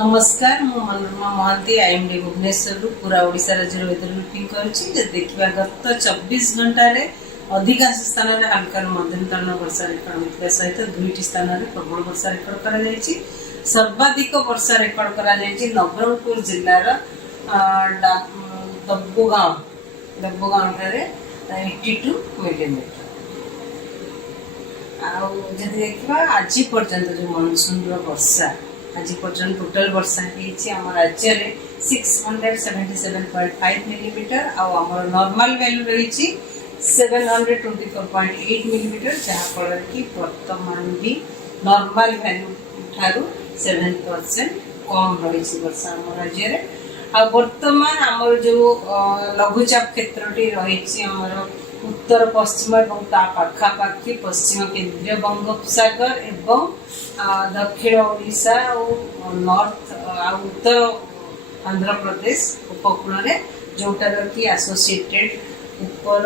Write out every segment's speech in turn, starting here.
नमस्कार मु मनोरमा महांती आईएमडी भुवनेश्वर पूरा ओडिशा राज्य वेदर रिपोर्टिंग करुछि जे देखिबा गत 24 घंटा रे अधिकांश स्थान रे हल्का मध्यम धरण वर्षा रेकर्ड होइतबा सहित दुईटी स्थान रे प्रबल वर्षा रेकर्ड करा जायछि। सर्वाधिक वर्षा रेकर्ड करा जायछि नवरंगपुर जिल्लार दब्बुगांव रे 82 मिलीमीटर। आउ जदि देखिबा आज पर्यंत जो मानसून रो वर्षा आज पर्यटन टोटल वर्षा आम राज्य में 677.5 मिलीमीटर आम नॉर्मल वैल्यू रही 724.8 मिलीमीटर जहाँफल कि वर्तमान भी नॉर्मल वैल्यू ठारू 7% कम रही वर्षा आम राज्य में। वर्तमान आमर जो लघुचाप क्षेत्र रही उत्तर पश्चिम और पाखापाखि पश्चिम केंद्रीय बंगोपसागर एवं दक्षिण ओडिशा और नॉर्थ उत्तर आंध्र प्रदेश उपकूल जोटार कि एसोसिएटेड ऊपर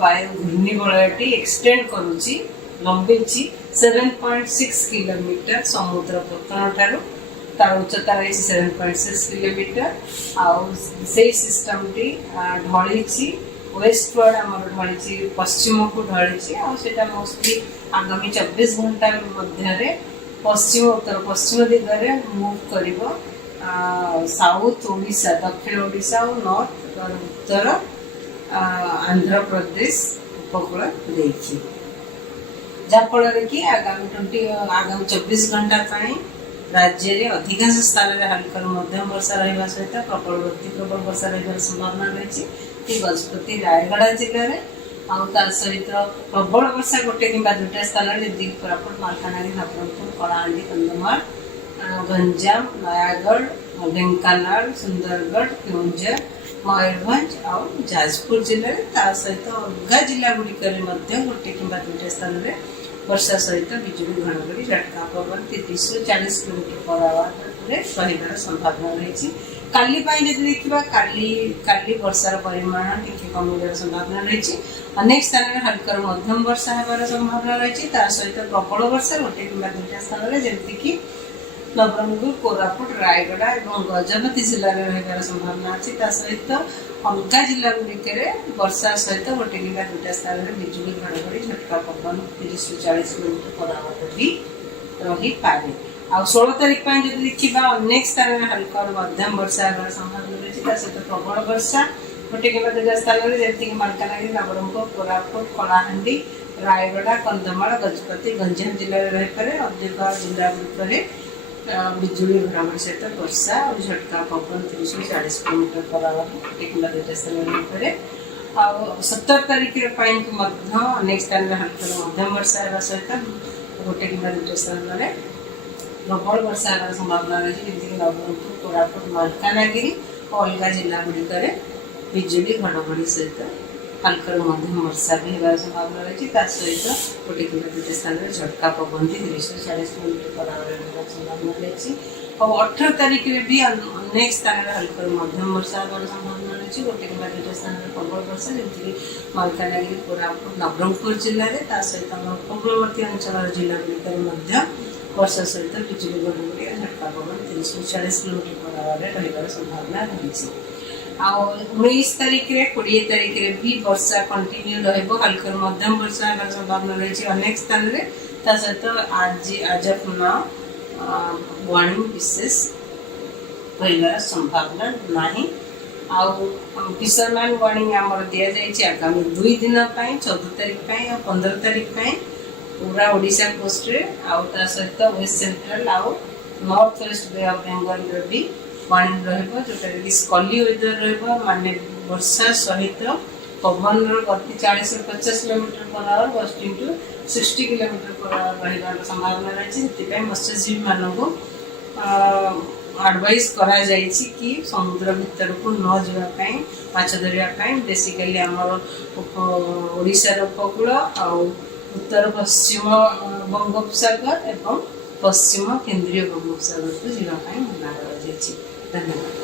वायु घूर्णिबलयटी एक्सटेंड करुच्ची लंबी 7.6 किलोमीटर समुद्र पतन ठारू तार उच्चता रही 7.6 किलोमीटर से सिस्टम टी ढली वेस्टवर्ड आम ढली पश्चिम को ढली मोस्टली आगामी 24 घंटा मध्य पश्चिम उत्तर पश्चिम दिगरे मूव कर साउथ ओडिशा दक्षिण ओडिशा और नॉर्थ उत्तर आंध्र प्रदेश उपकूल देखी जहाँफल कि आगामी 24 घंटा राज्य में अधिकांश स्थान में हल्का मध्यम वर्षा रहा सहित प्रबल वर्षा रही संभावना रही गजपति रायगढ़ जिले में सहित प्रबल वर्षा गोटे कि दुटा स्थान जमी कोरापुट मालकानगिरी नवरंगपुर कलाहांडी कंधमाल गंजाम नयागढ़ ढेंकानाल सुंदरगढ़ केउंझर मयूरभंज और जाजपुर जिले में सहित अलग जिला गुड़िक गोटे कि दुटा स्थान में वर्षा सहित बिजुली घड़घड़ी झटका पवन 30 से 40 किलोमीटर पर आवर रही संभावना रही। काली देखा काली वर्षार परिमाण टी कमिबार संभावना रही। अनेक स्थान में हल्का मध्यम वर्षा होबार संभावना रही सहित प्रबल वर्षा गोटे कि दुटा स्थान में जमीक नवरंगपुर कोरापुट रायगढ़ और गजपति जिले में रही संभावना अच्छी सहित अलग जिला गुड़िक वर्षा सहित गोटे कि दुटा स्थान में बिजुली घड़घड़ी झटका पवन 30 से 40 किलोमीटर पर आवर भी रही पारे। आ 16 तारीख जब देखा अनेक स्थान में हल्का और मध्यम वर्षा होगार संभावना रही सहित प्रबल वर्षा गोटे कि दुटा स्थान में जमीक मालकानगिरी नवरंगपुर कोरापुट कलाहांडी रायगढ़ कंधमाल गजपति गंजाम जिले में रही पारे। अधिक जिला गुड़िक बिजुली घड़घड़ी सहित वर्षा और झटका पवन 30 से 40 किलोमीटर पर आवर गोटे कि दुटा स्थान में रही 17 तारीख अनेक स्थान में हल्का मध्यम वर्षा होगा सहित गोटे कि दुटा स्थान में प्रबल वर्षा होगार संभावना रही जमीक नवरंगपुर कोरापुट मालकानगिरी और अलग जिला गुड़िक बिजुली घड़घड़ी सहित हल्का मध्यम वर्षा भी होगार संभावना रही सहित गोटे कि दुटा स्थान में झटका पवन 30 से 40 किलोमीटर पर आवर संभावना रही। और 18 तारीख में भी अनेक स्थान में हल्का मध्यम वर्षा होगार संभावना रही गोटे कि दुटा स्थान में प्रबल वर्षा जमीक मालकानगिरी कोरापुट नवरंगपुर जिले में सहित उपकूलवर्ती अंचल जिला गुड़िक वर्षा सहित बिजुली घड़घड़ी झटका पवन 30 से 40 किलोमीटर पर आवर रही संभावना रही। 19 तारीख 20 तारीख भी वर्षा कंटिन्यू हल्का मध्यम वर्षा होगार संभावना रही अनेक स्थान में सहित आज पुनः वार्निंग विशेष रही संभावना नहीं। फिशरमैन वार्निंग आम दि जाए आगामी 2 दिन 14 तारीख और 15 तारीख पूरा ओडिशा कोस्ट रे सहित वेस्ट सेंट्रल आउ north west Bay of Bengal भी वार्निंग रहिबो जोटा कि स्कली वेदर रहिबो माने वर्षा सहित पवन गति 40 से 50 kilometre per hour gusting to 60 kilometre per hour रहिबार संभावना रही। मत्स्यजीवी मानक एडवाइस करा जायछि कि समुद्र भीतर को न जावाई माछ धरिया बेसिकली आमर ओडिशा उपकूल और उत्तर पश्चिम बंगोपसागर एवं पश्चिम केंद्रीय बंगोपसागर को जावाई मना करा जायछि। धन्यवाद।